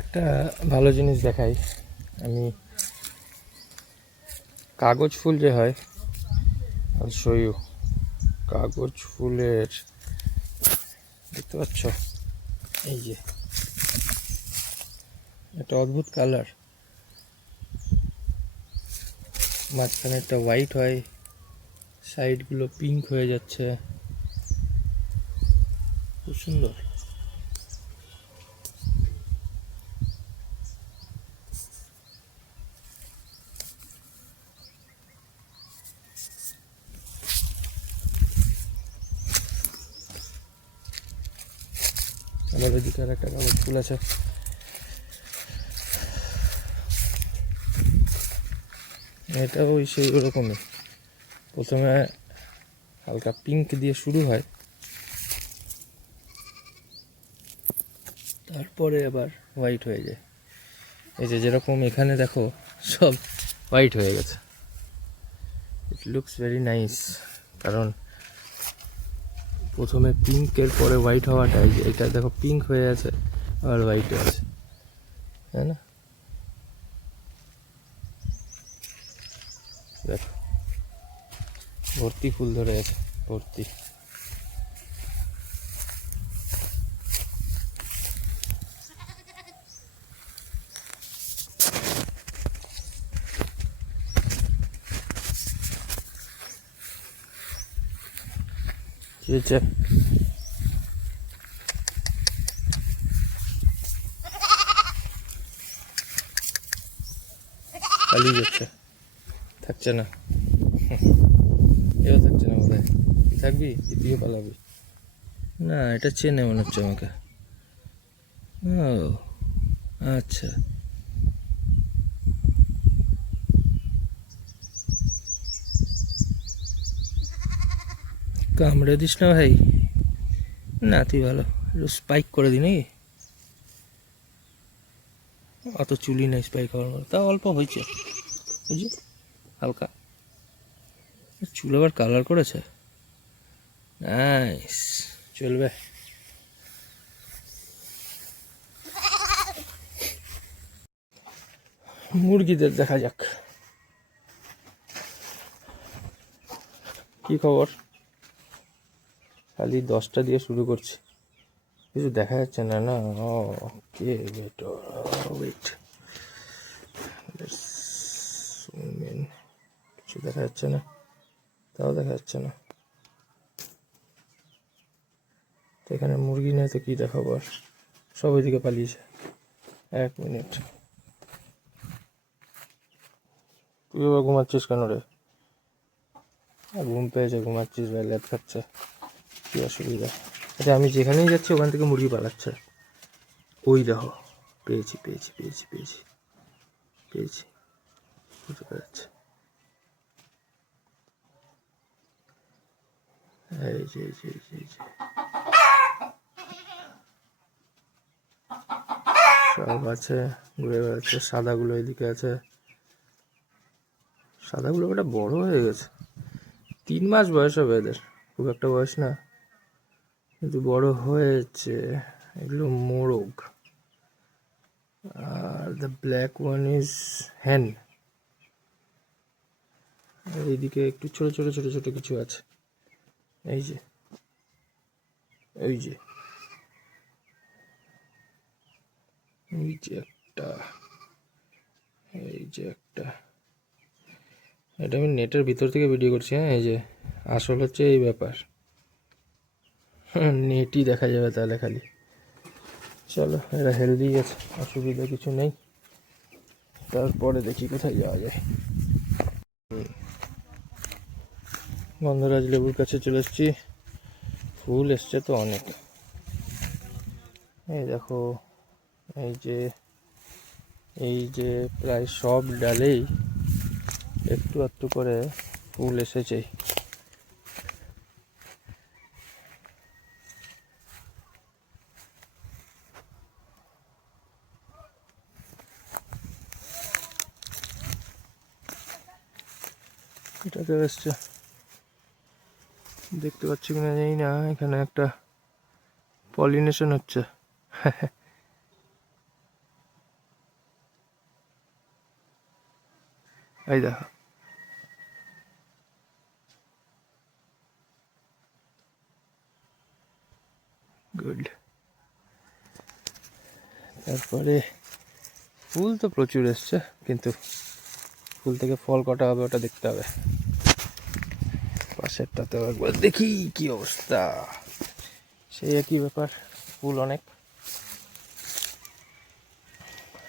একটা ভালো জিনিস দেখাই আমি, কাগজ ফুল যে হয়, I'll show you। কাগজ ফুলের দেখতে পাচ্ছ, এই যে একটা অদ্ভুত কালার, মাঝখানে একটা হোয়াইট হয়, সাইডগুলো পিঙ্ক হয়ে যাচ্ছে, খুব সুন্দর। আমার ওইদিকে আর একটা কাগজ ফুল আছে, এটাও ওই সেই ওরকমই, প্রথমে হালকা পিঙ্ক দিয়ে শুরু হয়, তারপরে আবার হোয়াইট হয়ে যায়। এই যে যেরকম এখানে দেখো সব হোয়াইট হয়ে গেছে। ইট লুকস ভেরি নাইস, কারণ প্রথমে পিঙ্কের পরে হোয়াইট হওয়াটাই, এটা দেখো পিঙ্ক হয়ে আছে আর হোয়াইট আছে, তাই না? দেখো ভর্তি ফুল ধরে আছে, ভর্তি। কি হচ্ছে? পালিয়ে যাচ্ছে, থাকছে না, এও থাকছে না বোধ হয়। থাকবি কি তুইও পালাবি? না, এটা চেনে মনে হচ্ছে আমাকে। ও আচ্ছা, কামড়ে দিস না ভাই, না তুই ভালো, স্পাইক করে দি নাকি? অত চুলি নাই স্পাইক হওয়ার মতো, তা অল্প হয়েছে, বুঝলি, হালকা। চুল আবার কালার করেছে, নাইস, চলবে। মুরগিদের দেখা যাক কি খবর। খালি 10টা দিয়ে শুরু করছি, কিছু দেখা যাচ্ছে না। না ওকে ওয়েট, কিছু দেখা যাচ্ছে না, তাও দেখা যাচ্ছে না। তো এখানে মুরগি নেই তো কী দেখাবো আর, সব ওইদিকে পালিয়েছে। 1 মিনিট, তুই এবার ঘুমাচ্ছিস কেন রে? ঘুম পেয়েছে, ঘুমাচ্ছিস, ল্যাদ খাচ্ছে, কী অসুবিধা? আচ্ছা, আমি যেখানেই যাচ্ছি ওখান থেকে মুরগি পালাচ্ছে। ওই দেখো, পেয়েছি পেয়েছি পেয়েছি পেয়েছি পেয়েছি, বুঝতে পারছি। এই যে এই যে এই যে এই যে সব আছে, ঘুরে বেড়াচ্ছে। সাদাগুলো এদিকে আছে, সাদাগুলো একটা বড় হয়ে গেছে, 3 মাস বয়স হবে এদের, খুব একটা বয়স না, কিন্তু বড় হয়েছে। এগুলো মোরগ, are the black one is হ্যান। এইদিকে একটু ছোট ছোট ছোট ছোট কিছু আছে, এই যে এই যে এই যে একটা, এই যে একটা, এটা আমি নেটের ভিতর থেকে ভিডিও করছি। হ্যাঁ, এই যে আসল হচ্ছে এই ব্যাপার, নেটই দেখা যাবে তাহলে খালি। চলো, এরা হেলদি আছে, অসুবিধা কিছু নেই। তারপরে দেখি কোথায় যাওয়া যায়। গন্ধরাজ লেবুর কাছে চলে এসেছি, ফুল এসছে তো অনেক। এই দেখো, এই যে এই যে প্রায় সব ডালেই একটু একটু করে ফুল এসেছে। এটাতে এসছে, দেখতে পাচ্ছি কিনা জানি না, এখানে একটা পলিনেশন হচ্ছে। এই দেখো, গুড। তারপরে ফুল তো প্রচুর এসছে, কিন্তু ফুল থেকে ফল কটা হবে ওটা দেখতে হবে। পাশেরটাতেও একবার দেখি কি অবস্থা। সেই একই ব্যাপার, ফুল অনেক।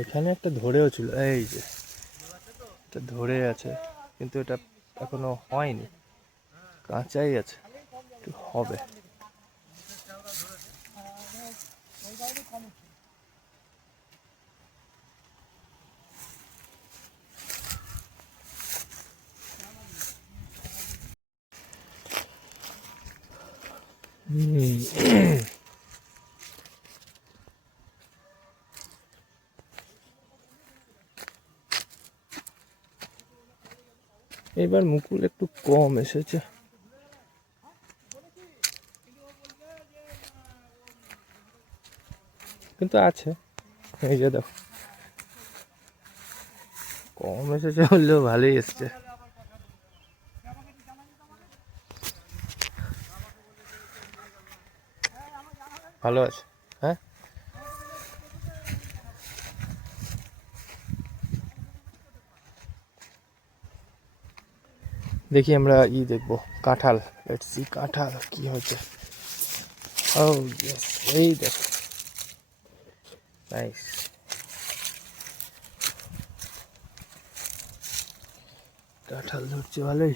এখানে একটা ধরেও ছিল, এই যে এটা ধরে আছে, কিন্তু এটা এখনো হয়নি, কাঁচাই আছে, একটু হবে। এবার মুকুল একটু কম এসেছে, কিন্তু আছে। এই যে দেখো, কম এসেছে বললেও ভালোই এসছে। ভালো আছে, হ্যাঁ। দেখি আমরা দেখবো কাঁঠাল। লেটস সি কাঁঠাল কি হচ্ছে। ও ইয়েস, এই দেখো, নাইস। কাঁঠাল ধরছে ভালোই,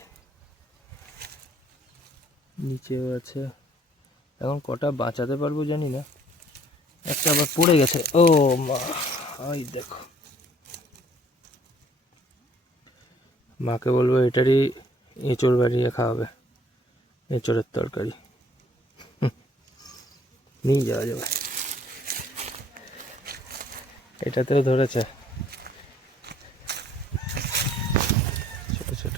নিচেও আছে। এখন কটা বাঁচাতে পারবো জানি না, একটা আবার পড়ে গেছে। ও মা, ওই দেখো, মাকে বলবো এটারই এঁচড় বাড়িয়ে খাওয়াবে, এঁচড়ের তরকারি নিয়ে যাওয়া যাবে। এটাতেও ধরেছে ছোট ছোট।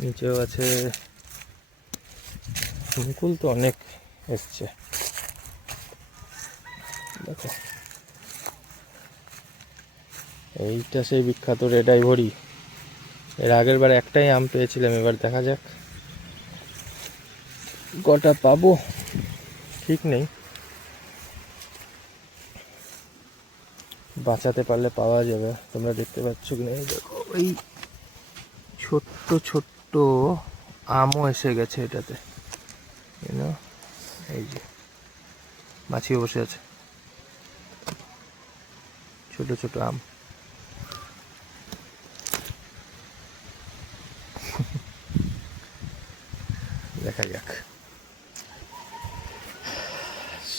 নিচেও আছে, মুকুল তো অনেক এসছে দেখো। এইটা সেই বিখ্যাত রেড আইভরি। এর আগের বার একটাই আম পেয়েছিলাম, এবার দেখা যাক কটা পাবো, ঠিক নেই। বাঁচাতে পারলে পাওয়া যাবে। তোমরা দেখতে পাচ্ছ কিনা, দেখো এই ছোট্ট ছোট্ট আমও এসে গেছে এটাতে, এই যে মাছিও বসে আছে, ছোট ছোট আম। দেখা যাক।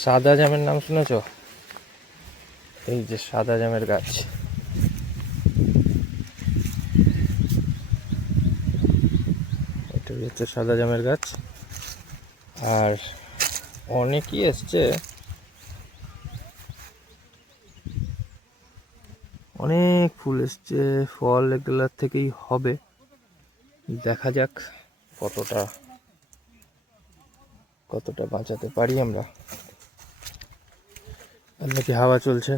সাদা জামের নাম শুনেছ? এই যে সাদা জামের গাছ, এটা হচ্ছে সাদা জামের গাছ। আর অনেকই এসছে, অনেক ফুল এসছে, ফল এগুলার থেকেই হবে। দেখা যাক কতটা কতটা বাঁচাতে পারি আমরা। আর নাকি হাওয়া চলছে।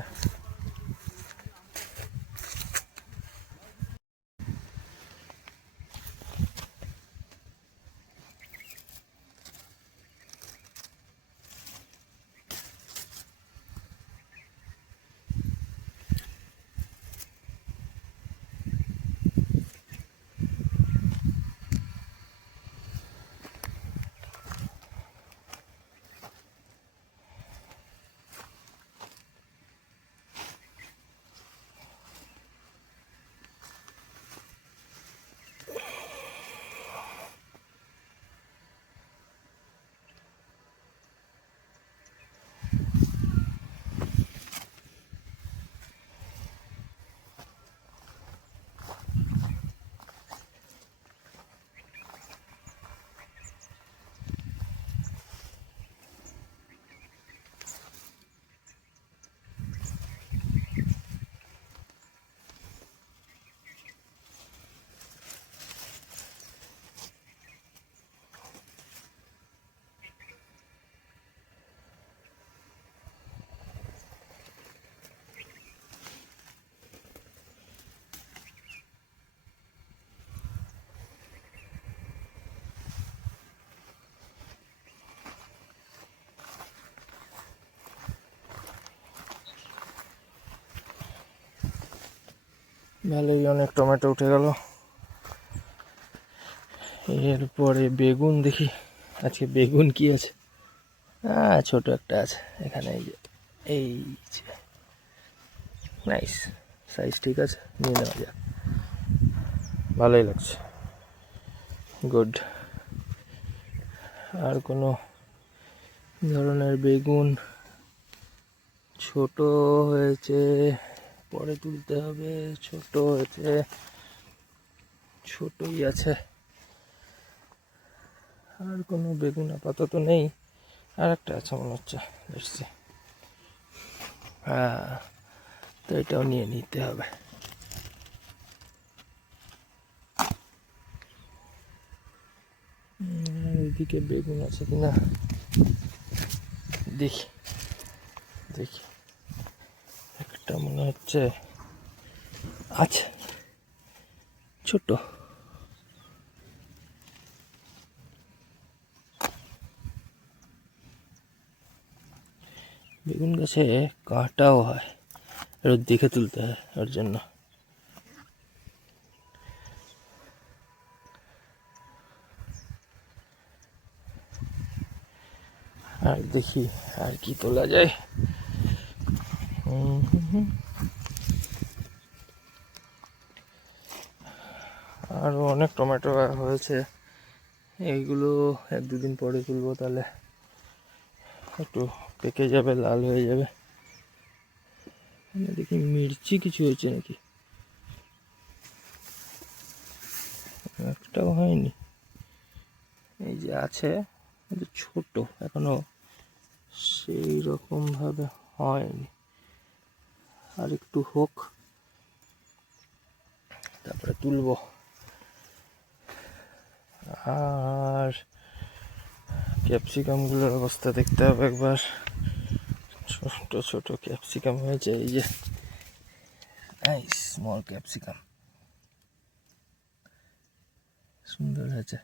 ভালোই অনেক টমেটো উঠে গেল। এরপরে বেগুন দেখি, আজকে বেগুন কি আছে। ছোট একটা আছে এখানে, এই যে নাইস সাইজ, ঠিক আছে, নিয়ে নেওয়া যাক, ভালোই লাগছে, গুড। আর কোনো ধরনের বেগুন ছোট হয়েছে, পরে তুলতে হবে, ছোট হয়েছে, ছোটই আছে। আর কোনো বেগুন আপাতত নেই, আর একটা আছে মনে হচ্ছে, দেখছি। তো এটাও নিয়ে নিতে হবে। ওইদিকে বেগুন আছে কিনা দেখি দেখি, একটা মনে হচ্ছে আছে, ছোট। বেগুন গাছে কাঁটাও হয়, রোদ দেখে তুলতে হয় ওর জন্য। আর দেখি আর কি তোলা যায়। আরও অনেক টমেটো হয়েছে, এইগুলো 1-2 দিন পরে তুলবো, তাহলে একটু পেকে যাবে, লাল হয়ে যাবে। দেখি মির্চি কিছু হয়েছে নাকি, একটাও হয়নি। এই যে আছে, কিন্তু ছোট, এখনো সেই রকম ভাবে হয়নি, আর একটু হোক তারপরে তুলবো। আর ক্যাপসিকামগুলোর অবস্থা দেখতে হবে একবার, ছোট ছোট ক্যাপসিকাম হয়েছে, এই যে নাইস স্মল ক্যাপসিকাম, সুন্দর হয়েছে,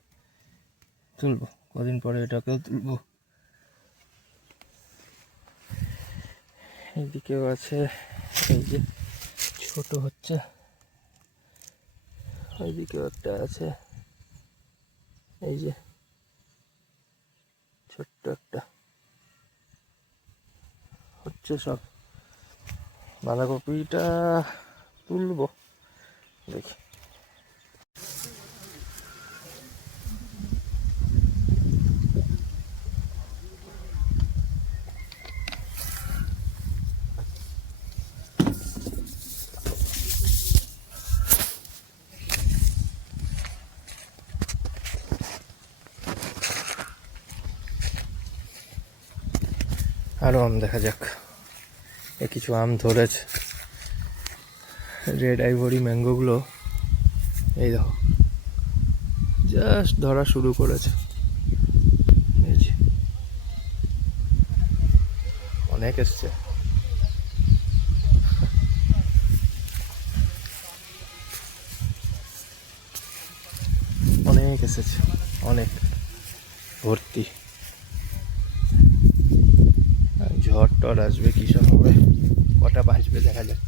তুলবো কদিন পরে, এটাকেও তুলবো। এইদিকেও আছে, এই যে ছোট হচ্ছে, ওইদিকেও একটা আছে, এই যে ছোট্ট একটা হচ্ছে সব। বাঁধাকপিটা তুলবো, দেখি। আরও আম দেখা যাক, কিছু আম ধরেছে, রেড আইভরি ম্যাঙ্গোগুলো এই দেখো জাস্ট ধরা শুরু করেছে, এই যে অনেক এসছে, অনেক এসেছে, অনেক ভর্তি। ঝড় টড় আসবে, কী সব হবে, কটা বাঁচবে দেখা যাক।